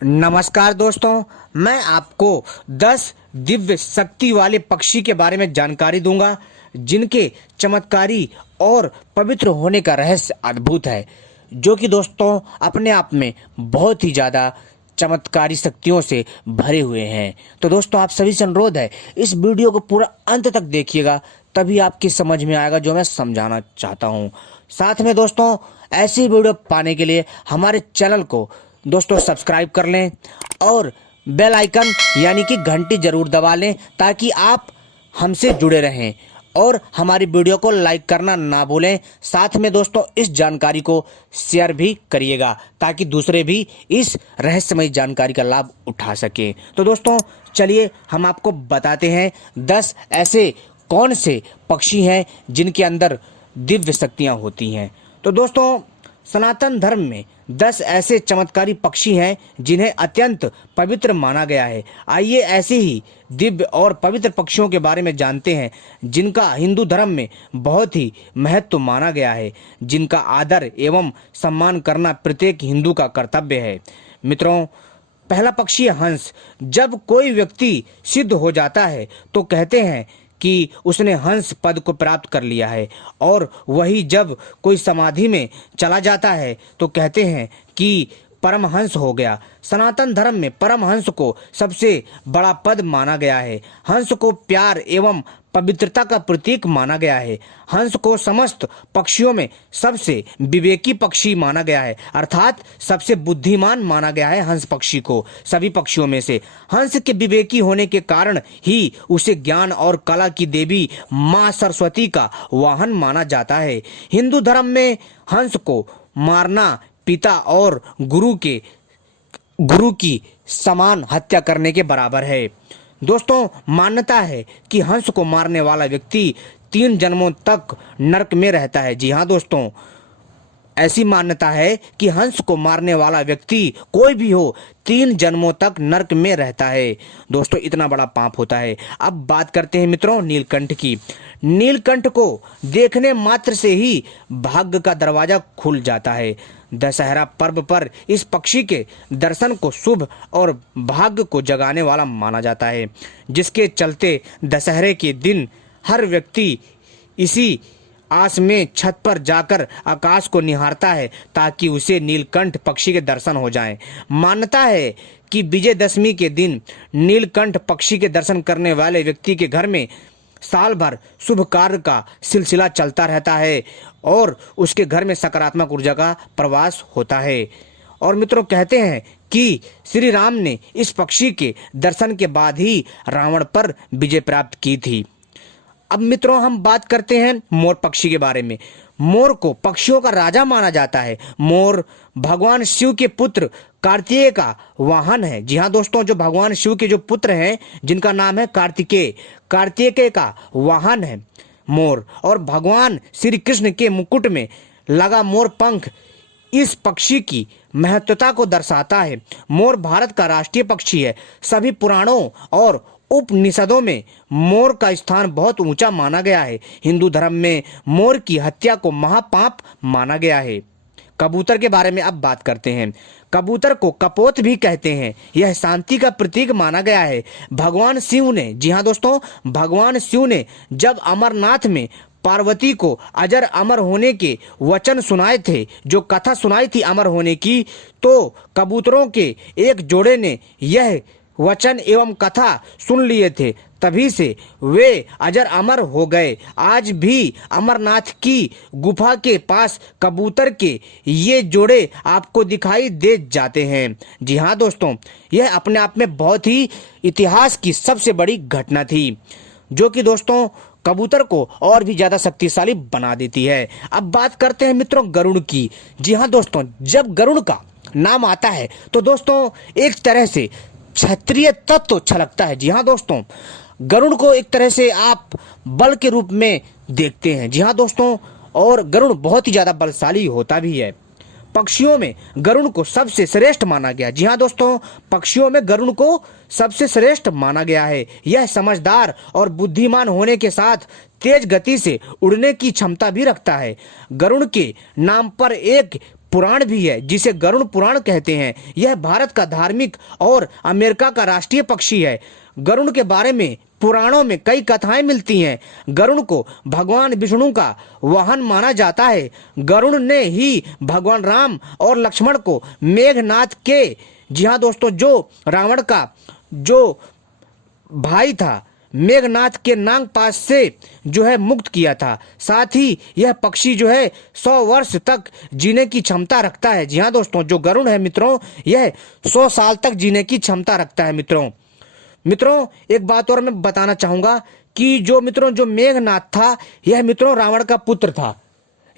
नमस्कार दोस्तों, मैं आपको 10 दिव्य शक्ति वाले पक्षी के बारे में जानकारी दूंगा जिनके चमत्कारी और पवित्र होने का रहस्य अद्भुत है, जो कि दोस्तों अपने आप में बहुत ही ज़्यादा चमत्कारी शक्तियों से भरे हुए हैं। तो दोस्तों आप सभी से अनुरोध है, इस वीडियो को पूरा अंत तक देखिएगा, तभी आपकी समझ में आएगा जो मैं समझाना चाहता हूँ। साथ में दोस्तों ऐसी वीडियो पाने के लिए हमारे चैनल को दोस्तों सब्सक्राइब कर लें और बेल आइकन यानी कि घंटी जरूर दबा लें, ताकि आप हमसे जुड़े रहें और हमारी वीडियो को लाइक करना ना भूलें। साथ में दोस्तों इस जानकारी को शेयर भी करिएगा, ताकि दूसरे भी इस रहस्यमय जानकारी का लाभ उठा सकें। तो दोस्तों चलिए हम आपको बताते हैं 10 ऐसे कौन से पक्षी हैं जिनके अंदर दिव्य शक्तियां होती हैं। तो दोस्तों सनातन धर्म में 10 ऐसे चमत्कारी पक्षी हैं जिन्हें अत्यंत पवित्र माना गया है। आइए ऐसे ही दिव्य और पवित्र पक्षियों के बारे में जानते हैं जिनका हिंदू धर्म में बहुत ही महत्व माना गया है, जिनका आदर एवं सम्मान करना प्रत्येक हिंदू का कर्तव्य है। मित्रों, पहला पक्षी है हंस। जब कोई व्यक्ति सिद्ध हो जाता है तो कहते हैं कि उसने हंस पद को प्राप्त कर लिया है, और वही जब कोई समाधि में चला जाता है तो कहते हैं कि परमहंस हो गया। सनातन धर्म में परमहंस को सबसे बड़ा पद माना गया है। हंस को प्यार एवं पवित्रता का प्रतीक माना गया है। हंस को समस्त पक्षियों में सबसे विवेकी पक्षी माना गया है, अर्थात सबसे बुद्धिमान माना गया है हंस पक्षी को सभी पक्षियों में से। हंस के विवेकी होने के कारण ही उसे ज्ञान और कला की देवी माँ सरस्वती का वाहन माना जाता है। हिंदू धर्म में हंस को मारना पिता और गुरु की समान हत्या करने के बराबर है। दोस्तों मान्यता है कि हंस को मारने वाला व्यक्ति 3 जन्मों तक नरक में रहता है। जी हाँ दोस्तों, ऐसी मान्यता है कि हंस को मारने वाला व्यक्ति कोई भी हो 3 जन्मों तक नरक में रहता है। दोस्तों इतना बड़ा पाप होता है। अब बात करते हैं मित्रों नीलकंठ की। नीलकंठ को देखने मात्र से ही भाग्य का दरवाजा खुल जाता है। दशहरा पर्व पर इस पक्षी के दर्शन को शुभ और भाग्य को जगाने वाला माना जाता है, जिसके चलते दशहरे के दिन हर व्यक्ति इसी आस में छत पर जाकर आकाश को निहारता है ताकि उसे नीलकंठ पक्षी के दर्शन हो जाएं। मान्यता है कि विजयदशमी के दिन नीलकंठ पक्षी के दर्शन करने वाले व्यक्ति के घर में साल भर शुभ कार्य का सिलसिला चलता रहता है और उसके घर में सकारात्मक ऊर्जा का प्रवास होता है। और मित्रों कहते हैं कि श्री राम ने इस पक्षी के दर्शन के बाद ही रावण पर विजय प्राप्त की थी। अब मित्रों हम बात करते हैं मोर पक्षी के बारे में। मोर को पक्षियों का राजा माना जाता है। मोर भगवान शिव के पुत्र कार्तिकेय का वाहन है। जी हाँ दोस्तों, जो भगवान शिव के जो पुत्र हैं जिनका नाम है कार्तिकेय का वाहन है मोर। और भगवान श्री कृष्ण के मुकुट में लगा मोर पंख इस पक्षी की महत्वता को दर्शाता है। मोर भारत का राष्ट्रीय पक्षी है। सभी पुराणों और उपनिषदों में मोर का स्थान बहुत ऊंचा माना गया है। हिंदू धर्म में मोर की हत्या को महापाप माना गया है। कबूतर के बारे में अब बात करते हैं। कबूतर को कपोत भी कहते हैं। यह शांति का प्रतीक माना गया है। भगवान शिव ने, जी हाँ दोस्तों, भगवान शिव ने जब अमरनाथ में पार्वती को अजर अमर होने के वचन सुनाए थे, जो कथा सुनाई थी अमर होने की, तो कबूतरों के एक जोड़े ने यह वचन एवं कथा सुन लिए थे। तभी से वे अजर अमर हो गए। आज भी अमरनाथ की गुफा के पास कबूतर के ये जोड़े आपको दिखाई दे जाते हैं। जी हाँ दोस्तों, यह अपने आप में बहुत ही इतिहास की सबसे बड़ी घटना थी, जो कि दोस्तों कबूतर को और भी ज्यादा शक्तिशाली बना देती है। अब बात करते हैं मित्रों गरुड़ की। जी हाँ दोस्तों, जब गरुड़ का नाम आता है तो दोस्तों एक तरह से क्षत्रिय तत्व छलकता है। जी हाँ दोस्तों, गरुड़ को एक तरह से आप बल के रूप में देखते हैं। जी हाँ दोस्तों, और गरुड़ बहुत ही ज्यादा बलशाली होता भी है। पक्षियों में गरुड़ को सबसे श्रेष्ठ माना गया। जी हाँ दोस्तों, पक्षियों में गरुड़ को सबसे श्रेष्ठ माना गया है। यह समझदार और बुद्धिमान होने के साथ तेज गति से उड़ने की क्षमता भी रखता है। गरुड़ के नाम पर एक पुराण भी है जिसे गरुड़ पुराण कहते हैं। यह भारत का धार्मिक और अमेरिका का राष्ट्रीय पक्षी है। गरुड़ के बारे में पुराणों में कई कथाएं मिलती हैं। गरुड़ को भगवान विष्णु का वाहन माना जाता है। गरुड़ ने ही भगवान राम और लक्ष्मण को मेघनाथ के, जी हाँ दोस्तों, जो रावण का जो भाई था, मेघनाथ के नाग पाश से जो है मुक्त किया था। साथ ही यह पक्षी जो है 100 वर्ष तक जीने की क्षमता रखता है। जी हाँ दोस्तों, जो गरुड़ है मित्रों, यह 100 साल तक जीने की क्षमता रखता है। मित्रों एक बात और मैं बताना चाहूंगा कि जो मेघनाथ था, यह मित्रों रावण का पुत्र था।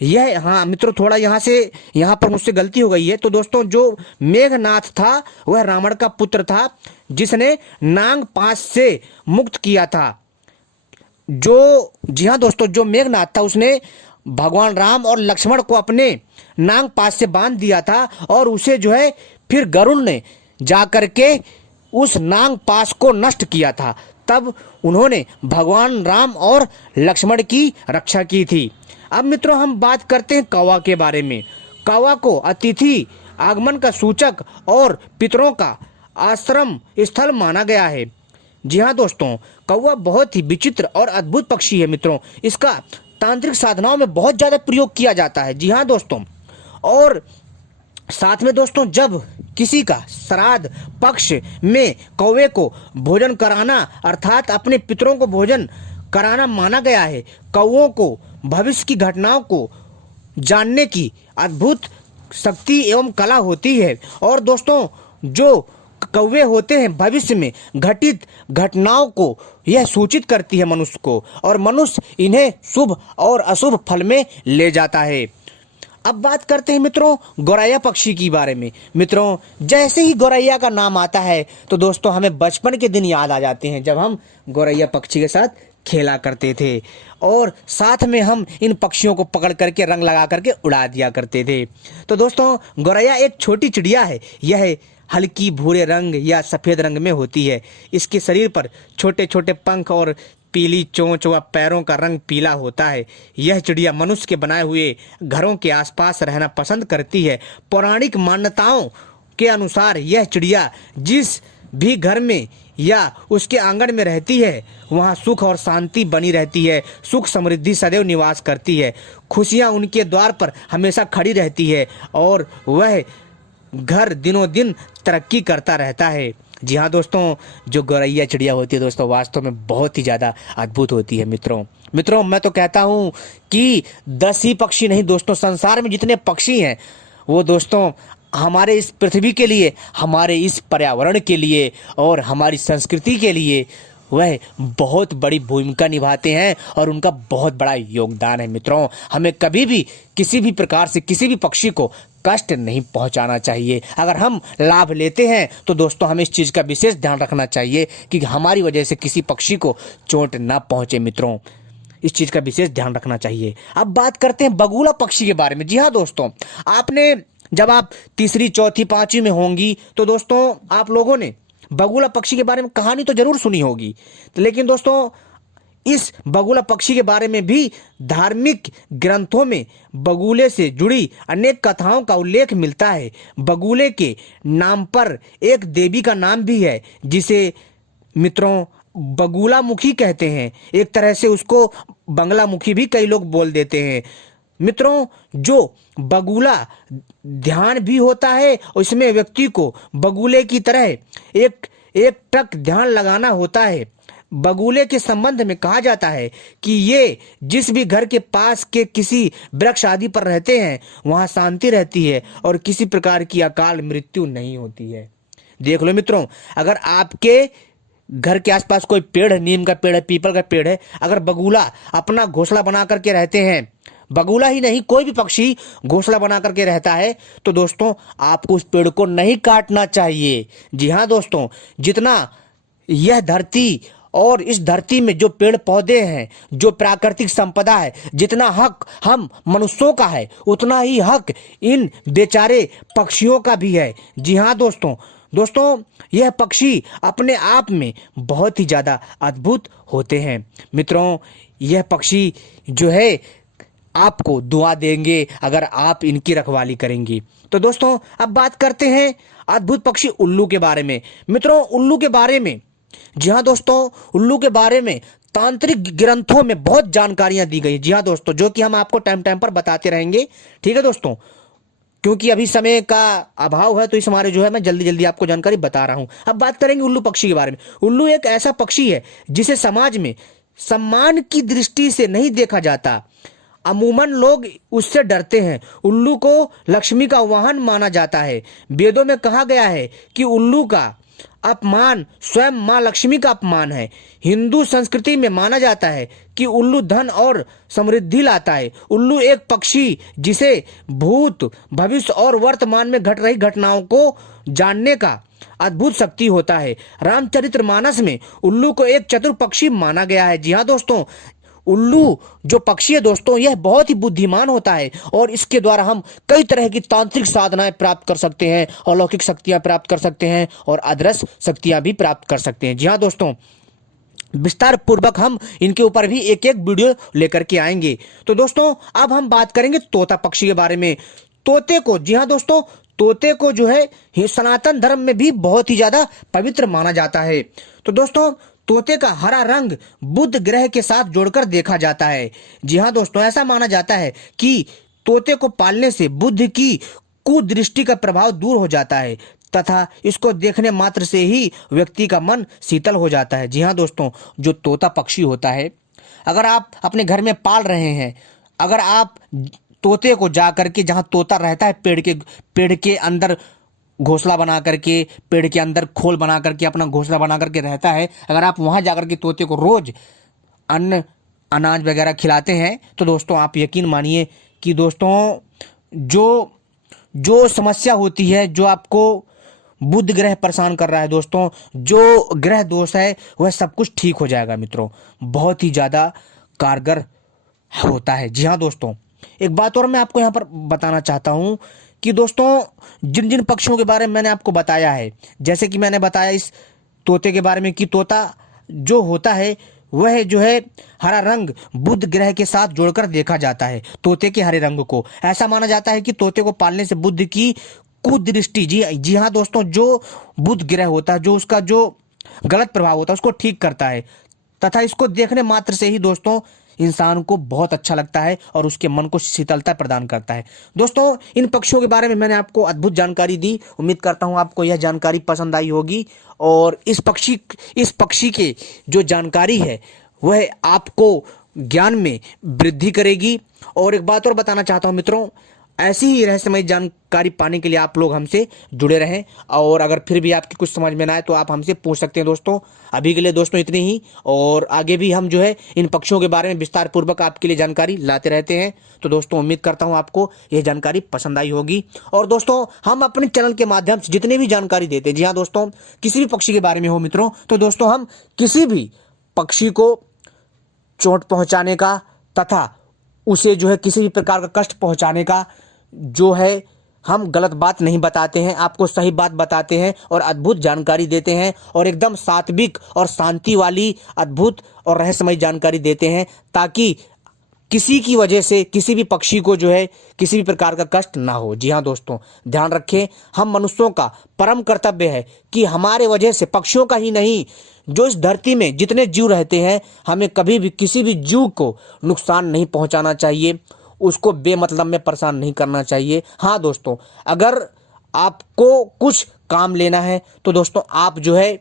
यह, हाँ मित्रों, थोड़ा यहाँ पर मुझसे गलती हो गई है। तो दोस्तों जो मेघनाथ था वह रावण का पुत्र था, जिसने नाग पाश से मुक्त किया था। जी हाँ दोस्तों, जो मेघनाथ था उसने भगवान राम और लक्ष्मण को अपने नाग पाश से बांध दिया था, और उसे जो है फिर गरुड़ ने जाकर के उस नाग पाश को नष्ट किया था। तब उन्होंने भगवान राम और लक्ष्मण की रक्षा की थी। अब मित्रों हम बात करते हैं कौवा के बारे में। कौवा को अतिथि आगमन का सूचक और पितरों का आश्रम स्थल माना गया है। जी हाँ दोस्तों, कौवा बहुत ही विचित्र और अद्भुत पक्षी है मित्रों। इसका तांत्रिक साधनाओं में बहुत ज्यादा प्रयोग किया जाता है। जी हाँ दोस्तों, और साथ में दोस्तों जब किसी का श्राद्ध पक्ष में कौवे को भोजन कराना अर्थात अपने पितरों को भोजन कराना माना गया है। कौवों को भविष्य की घटनाओं को जानने की अद्भुत शक्ति एवं कला होती है। और दोस्तों जो कौवे होते हैं भविष्य में घटित घटनाओं को यह सूचित करती है मनुष्य को, और मनुष्य इन्हें शुभ और अशुभ फल में ले जाता है। अब बात करते हैं मित्रों गौरैया पक्षी की बारे में। मित्रों जैसे ही गौरैया का नाम आता है तो दोस्तों हमें बचपन के दिन याद आ जाते हैं, जब हम गौरैया पक्षी के साथ खेला करते थे और साथ में हम इन पक्षियों को पकड़ करके रंग लगा करके उड़ा दिया करते थे। तो दोस्तों गौरैया एक छोटी चिड़िया है। यह हल्की भूरे रंग या सफ़ेद रंग में होती है। इसके शरीर पर छोटे छोटे पंख और पीली चोंच व पैरों का रंग पीला होता है। यह चिड़िया मनुष्य के बनाए हुए घरों के आसपास रहना पसंद करती है। पौराणिक मान्यताओं के अनुसार यह चिड़िया जिस भी घर में या उसके आंगन में रहती है वहाँ सुख और शांति बनी रहती है। सुख समृद्धि सदैव निवास करती है। खुशियाँ उनके द्वार पर हमेशा खड़ी रहती है और वह घर दिनों दिन तरक्की करता रहता है। जी हाँ दोस्तों, जो गौरैया चिड़िया होती है दोस्तों वास्तव में बहुत ही ज़्यादा अद्भुत होती है। मित्रों मैं तो कहता हूँ कि 10 ही पक्षी नहीं दोस्तों, संसार में जितने पक्षी हैं वो दोस्तों हमारे इस पृथ्वी के लिए, हमारे इस पर्यावरण के लिए और हमारी संस्कृति के लिए वह बहुत बड़ी भूमिका निभाते हैं और उनका बहुत बड़ा योगदान है। मित्रों हमें कभी भी किसी भी प्रकार से किसी भी पक्षी को कष्ट नहीं पहुंचाना चाहिए। अगर हम लाभ लेते हैं तो दोस्तों हमें इस चीज़ का विशेष ध्यान रखना चाहिए कि हमारी वजह से किसी पक्षी को चोट ना पहुंचे। मित्रों इस चीज़ का विशेष ध्यान रखना चाहिए। अब बात करते हैं बगुला पक्षी के बारे में। जी हाँ दोस्तों, आपने जब आप तीसरी चौथी पांचवी में होंगी तो दोस्तों आप लोगों ने बगुला पक्षी के बारे में कहानी तो जरूर सुनी होगी। तो लेकिन दोस्तों इस बगुला पक्षी के बारे में भी धार्मिक ग्रंथों में बगुले से जुड़ी अनेक कथाओं का उल्लेख मिलता है। बगुले के नाम पर एक देवी का नाम भी है जिसे मित्रों बगुला मुखी कहते हैं। एक तरह से उसको बंगला मुखी भी कई लोग बोल देते हैं। मित्रों जो बगुला ध्यान भी होता है और इसमें व्यक्ति को बगुले की तरह एक टक ध्यान लगाना होता है। बगुले के संबंध में कहा जाता है कि ये जिस भी घर के पास के किसी वृक्ष आदि पर रहते हैं वहाँ शांति रहती है और किसी प्रकार की अकाल मृत्यु नहीं होती है। देख लो मित्रों, अगर आपके घर के आसपास कोई पेड़ है, नीम का पेड़ है, पीपल का पेड़ है, अगर बगुला अपना घोंसला बना करके रहते हैं, बगुला ही नहीं कोई भी पक्षी घोंसला बना करके रहता है, तो दोस्तों आपको उस पेड़ को नहीं काटना चाहिए। जी हाँ दोस्तों, जितना यह धरती और इस धरती में जो पेड़ पौधे हैं, जो प्राकृतिक संपदा है, जितना हक हम मनुष्यों का है उतना ही हक इन बेचारे पक्षियों का भी है। जी हाँ दोस्तों यह पक्षी अपने आप में बहुत ही ज़्यादा अद्भुत होते हैं। मित्रों यह पक्षी जो है आपको दुआ देंगे अगर आप इनकी रखवाली करेंगे। तो दोस्तों अब बात करते हैं अद्भुत पक्षी उल्लू के बारे में। मित्रों उल्लू के बारे में, जी हाँ दोस्तों, उल्लू के बारे में तांत्रिक ग्रंथों में बहुत जानकारियां दी गई। जी हाँ दोस्तों, जो कि हम आपको टाइम टाइम पर बताते रहेंगे। ठीक है दोस्तों, क्योंकि अभी समय का अभाव है तो इस हमारे जो है मैं जल्दी जल्दी आपको जानकारी बता रहा हूं। अब बात करेंगे उल्लू पक्षी के बारे में। उल्लू एक ऐसा पक्षी है जिसे समाज में सम्मान की दृष्टि से नहीं देखा जाता। अमूमन लोग उससे डरते हैं। उल्लू को लक्ष्मी का वाहन माना जाता है। वेदों में कहा गया है कि उल्लू का अपमान स्वयं मां लक्ष्मी का अपमान है। हिंदू संस्कृति में माना जाता है कि उल्लू धन और समृद्धि लाता है। उल्लू एक पक्षी जिसे भूत, भविष्य और वर्तमान में घट रही घटनाओं को जानने का अद्भुत शक्ति होता है। रामचरितमानस में उल्लू को एक चतुर पक्षी माना गया है। जी हाँ दोस्तों, उल्लू जो पक्षी है दोस्तों, यह बहुत ही बुद्धिमान होता है और इसके द्वारा हम कई तरह की तांत्रिक साधनाएं प्राप्त कर सकते हैं, अलौकिक शक्तियां प्राप्त कर सकते हैं और अदृश्य शक्तियां भी प्राप्त कर सकते हैं। जी हाँ दोस्तों, विस्तार पूर्वक हम इनके ऊपर भी एक एक वीडियो लेकर के आएंगे। तो दोस्तों अब हम बात करेंगे तोता पक्षी के बारे में। तोते को, जी हाँ दोस्तों, तोते को जो है सनातन धर्म में भी बहुत ही ज्यादा पवित्र माना जाता है। तो दोस्तों तोते का हरा रंग बुध ग्रह के साथ जोड़कर देखा जाता है। जी हाँ दोस्तों, ऐसा माना जाता है कि तोते को पालने से बुध की कुदृष्टि का प्रभाव दूर हो जाता है तथा इसको देखने मात्र से ही व्यक्ति का मन शीतल हो जाता है। जी हाँ दोस्तों, जो तोता पक्षी होता है, अगर आप अपने घर में पाल रहे हैं, अगर आप तोते को जा करके, जहाँ तोता रहता है पेड़ के अंदर घोंसला बना करके, पेड़ के अंदर खोल बना करके अपना घोंसला बना करके रहता है, अगर आप वहां जाकर के तोते को रोज अन्न अनाज वगैरह खिलाते हैं तो दोस्तों आप यकीन मानिए कि दोस्तों जो जो समस्या होती है, जो आपको बुध ग्रह परेशान कर रहा है दोस्तों, जो ग्रह दोष है, वह सब कुछ ठीक हो जाएगा मित्रों। बहुत ही ज्यादा कारगर होता है। जी हाँ दोस्तों, एक बात और मैं आपको यहाँ पर बताना चाहता हूँ कि दोस्तों जिन जिन पक्षियों के बारे में मैंने आपको बताया है, जैसे कि मैंने बताया इस तोते के बारे में कि तोता जो होता है वह जो है हरा रंग बुध ग्रह के साथ जोड़कर देखा जाता है। तोते के हरे रंग को ऐसा माना जाता है कि तोते को पालने से बुध की कुदृष्टि, जी हाँ दोस्तों, जो बुध ग्रह होता है, जो उसका जो गलत प्रभाव होता है उसको ठीक करता है तथा इसको देखने मात्र से ही दोस्तों इंसान को बहुत अच्छा लगता है और उसके मन को शीतलता प्रदान करता है। दोस्तों इन पक्षियों के बारे में मैंने आपको अद्भुत जानकारी दी। उम्मीद करता हूं आपको यह जानकारी पसंद आई होगी और इस पक्षी के जो जानकारी है वह आपको ज्ञान में वृद्धि करेगी। और एक बात और बताना चाहता हूं मित्रों, ऐसी ही रहस्यमय जानकारी पाने के लिए आप लोग हमसे जुड़े रहें और अगर फिर भी आपकी कुछ समझ में ना आए तो आप हमसे पूछ सकते हैं दोस्तों। अभी के लिए दोस्तों इतनी ही, और आगे भी हम जो है इन पक्षियों के बारे में विस्तार पूर्वक आपके लिए जानकारी लाते रहते हैं। तो दोस्तों उम्मीद करता हूं आपको यह जानकारी पसंद आई होगी। और दोस्तों हम अपने चैनल के माध्यम से जितनी भी जानकारी देते हैं, जी हाँ दोस्तों, किसी भी पक्षी के बारे में हो मित्रों, तो दोस्तों हम किसी भी पक्षी को चोट पहुंचाने का तथा उसे जो है किसी भी प्रकार का कष्ट पहुंचाने का जो है हम गलत बात नहीं बताते हैं, आपको सही बात बताते हैं और अद्भुत जानकारी देते हैं और एकदम सात्विक और शांति वाली अद्भुत और रहस्यमय जानकारी देते हैं ताकि किसी की वजह से किसी भी पक्षी को जो है किसी भी प्रकार का कष्ट ना हो। जी हाँ दोस्तों, ध्यान रखें, हम मनुष्यों का परम कर्तव्य है कि हमारे वजह से पक्षियों का ही नहीं, जो इस धरती में जितने जीव रहते हैं, हमें कभी भी किसी भी जीव को नुकसान नहीं पहुंचाना चाहिए, उसको बेमतलब में परेशान नहीं करना चाहिए। हाँ दोस्तों, अगर आपको कुछ काम लेना है तो दोस्तों आप जो है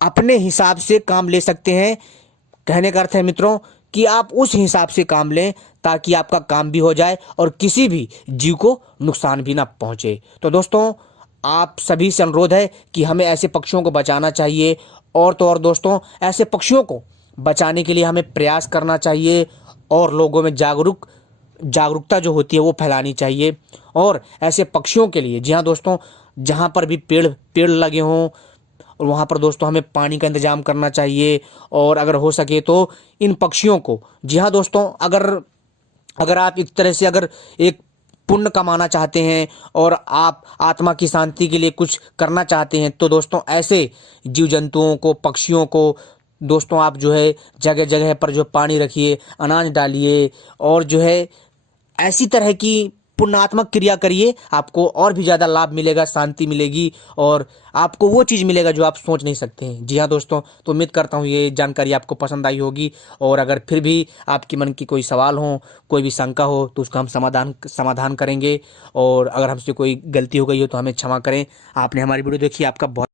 अपने हिसाब से काम ले सकते हैं। कहने का अर्थ है मित्रों कि आप उस हिसाब से काम लें ताकि आपका काम भी हो जाए और किसी भी जीव को नुकसान भी ना पहुंचे। तो दोस्तों आप सभी से अनुरोध है कि हमें ऐसे पक्षियों को बचाना चाहिए और तो और दोस्तों ऐसे पक्षियों को बचाने के लिए हमें प्रयास करना चाहिए और लोगों में जागरूकता जो होती है वो फैलानी चाहिए। और ऐसे पक्षियों के लिए, जी हाँ दोस्तों, जहाँ पर भी पेड़ लगे हों और वहाँ पर दोस्तों हमें पानी का इंतजाम करना चाहिए और अगर हो सके तो इन पक्षियों को, जी हाँ दोस्तों, अगर आप एक तरह से अगर एक पुण्य कमाना चाहते हैं और आप आत्मा की शांति के लिए कुछ करना चाहते हैं तो दोस्तों ऐसे जीव जंतुओं को, पक्षियों को दोस्तों आप जो है जगह जगह पर जो पानी रखिए, अनाज डालिए और जो है ऐसी तरह की पुण्यात्मक क्रिया करिए, आपको और भी ज़्यादा लाभ मिलेगा, शांति मिलेगी और आपको वो चीज़ मिलेगा जो आप सोच नहीं सकते हैं। जी हाँ दोस्तों, तो उम्मीद करता हूँ ये जानकारी आपको पसंद आई होगी और अगर फिर भी आपके मन की कोई सवाल हो, कोई भी शंका हो तो उसका हम समाधान करेंगे और अगर हमसे कोई गलती हो गई हो तो हमें क्षमा करें। आपने हमारी वीडियो देखी, आपका बहुत